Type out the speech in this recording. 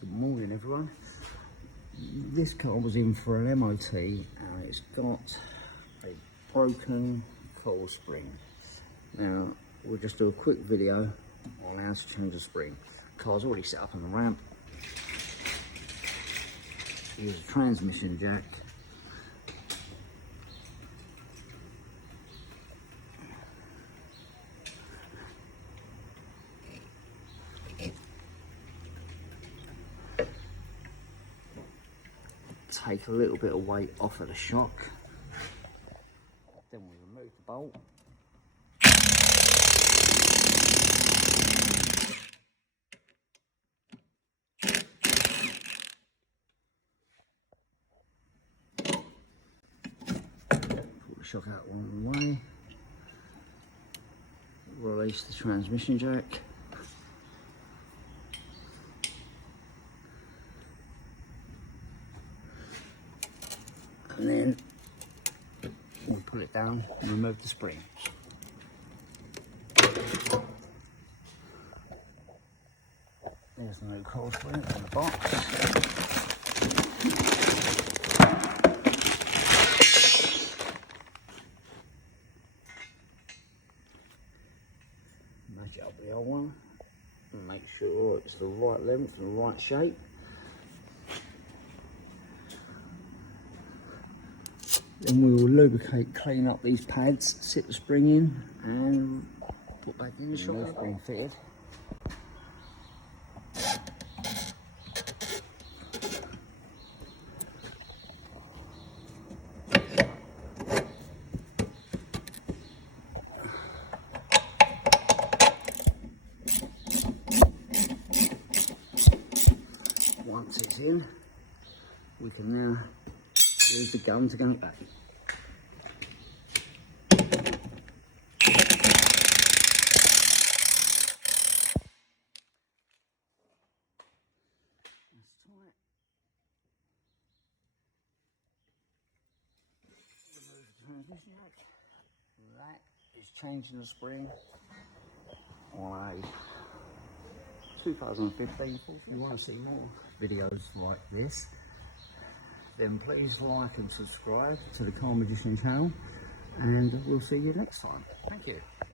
Good morning everyone. This car was in for an MOT and it's got a broken coil spring. Now we'll just do a quick video on how to change the spring. The car's already set up on the ramp. Here's a transmission jack. Take a little bit of weight off of the shock. Then we remove the bolt. Pull the shock out one way. Release the transmission jack. And then we'll pull it down and remove the spring. There's no coil spring in the box. Match up the old one and make sure it's the right length and the right shape. Then we will lubricate, clean up these pads, sit the spring in and put back in the shock. The spring fitted. Once it's in, we can now use the gun to gun it back. That's tight. Remove the transmission jack. That is changing the spring on a 2015 Ford. If you want to see more videos like this, then please like and subscribe to the Car Magician channel, and we'll see you next time. Thank you.